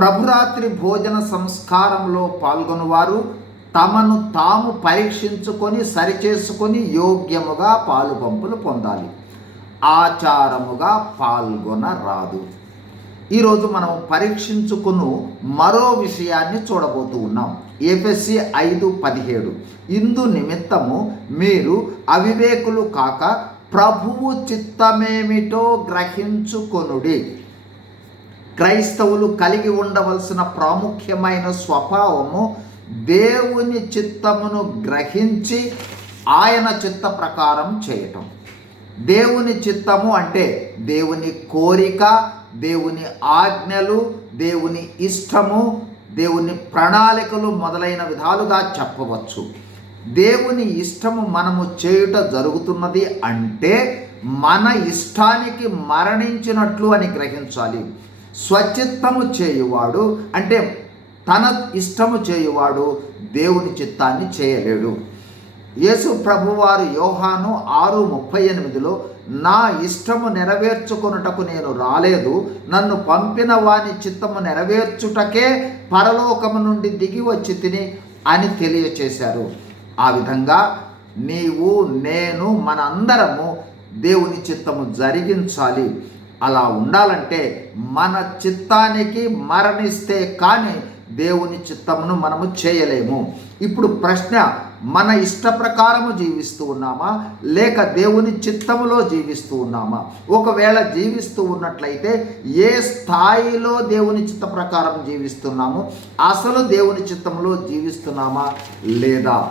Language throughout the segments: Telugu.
ప్రభురాత్రి భోజన సంస్కారంలో పాల్గొనువారు. తమను తాము పరీక్షించుకొని సరిచేసుకొని యోగ్యముగా పాలు పంపులు పొందాలి. ఆచారముగా పాల్గొనరాదు. ఈరోజు మనం పరీక్షించుకును మరో విషయాన్ని చూడబోతూ ఉన్నాం. ఏపీఎస్సి ఐదు పదిహేడు. ఇందు నిమిత్తము మీరు అవివేకులు కాక ప్రభువు చిత్తమేమిటో గ్రహించుకొనుడి. క్రైస్తవులు కలిగి ఉండవలసిన ప్రాముఖ్యమైన స్వభావము దేవుని చిత్తమును గ్రహించి ఆయన చిత్త ప్రకారం చేయటం. దేవుని చిత్తము అంటే దేవుని కోరిక దేవుని ఆజ్ఞలు దేవుని ఇష్టము దేవుని ప్రణాళికలు మొదలైన విధాలుగా చెప్పవచ్చు. దేవుని ఇష్టము మనము చేయుట జరుగుతున్నది అంటే మన ఇష్టానికి మరణించినట్లు అని గ్రహించాలి. స్వచిత్తము చేయువాడు అంటే తన ఇష్టము చేయువాడు దేవుని చిత్తాన్ని చేయలేడు. యేసు ప్రభువారు యోహాను ఆరు ముప్పై ఎనిమిదిలో నా ఇష్టము నెరవేర్చుకొనుటకు నేను రాలేదు నన్ను పంపిన వాని చిత్తము నెరవేర్చుటకే పరలోకము నుండి దిగి వచ్చి తిని అని తెలియచేశారు. ఆ విధంగా నీవు నేను మనందరము దేవుని చిత్తము జరిగించాలి. అలా ఉండాలంటే మన చిత్తానికి మరణిస్తే కానీ దేవుని చిత్తమును మనము చేయలేము. ఇప్పుడు ప్రశ్న మన ఇష్ట ప్రకారము జీవిస్తూ ఉన్నామా? లేక దేవుని చిత్తములో జీవిస్తూ ఉన్నామా? ఒకవేళ జీవిస్తూ ఉన్నట్లయితే ఏ స్థాయిలో దేవుని చిత్త ప్రకారం జీవిస్తున్నాము? అసలు దేవుని చిత్తంలో జీవిస్తున్నామా లేదా?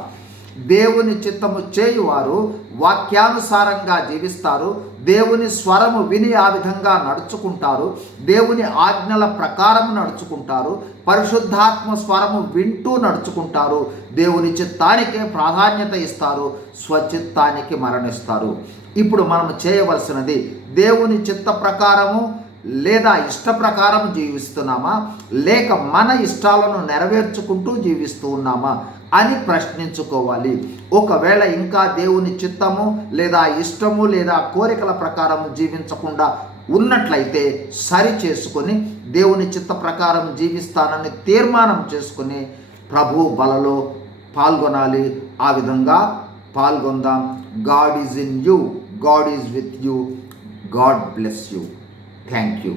దేవుని చిత్తము చేయువారు వాక్యానుసారంగా జీవిస్తారు దేవుని స్వరము విని ఆ విధంగా నడుచుకుంటారు దేవుని ఆజ్ఞల ప్రకారం నడుచుకుంటారు పరిశుద్ధాత్మ స్వరము వింటూ నడుచుకుంటారు దేవుని చిత్తానికే ప్రాధాన్యత ఇస్తారు స్వచిత్తానికి మరణిస్తారు. ఇప్పుడు మనం చేయవలసినది దేవుని చిత్త ప్రకారము లేదా ఇష్ట ప్రకారం జీవిస్తున్నామా? లేక మన ఇష్టాలను నెరవేర్చుకుంటూ జీవిస్తూ ఉన్నామా? అని ప్రశ్నించుకోవాలి. ఒకవేళ ఇంకా దేవుని చిత్తము లేదా ఇష్టము లేదా కోరికల ప్రకారం జీవించకుండా ఉన్నట్లయితే సరి చేసుకొని దేవుని చిత్త ప్రకారం జీవిస్తానని తీర్మానం చేసుకుని ప్రభు బలలో పాల్గొనాలి. ఆ విధంగా పాల్గొందాం. God is in you. God is with you. God bless you. Thank you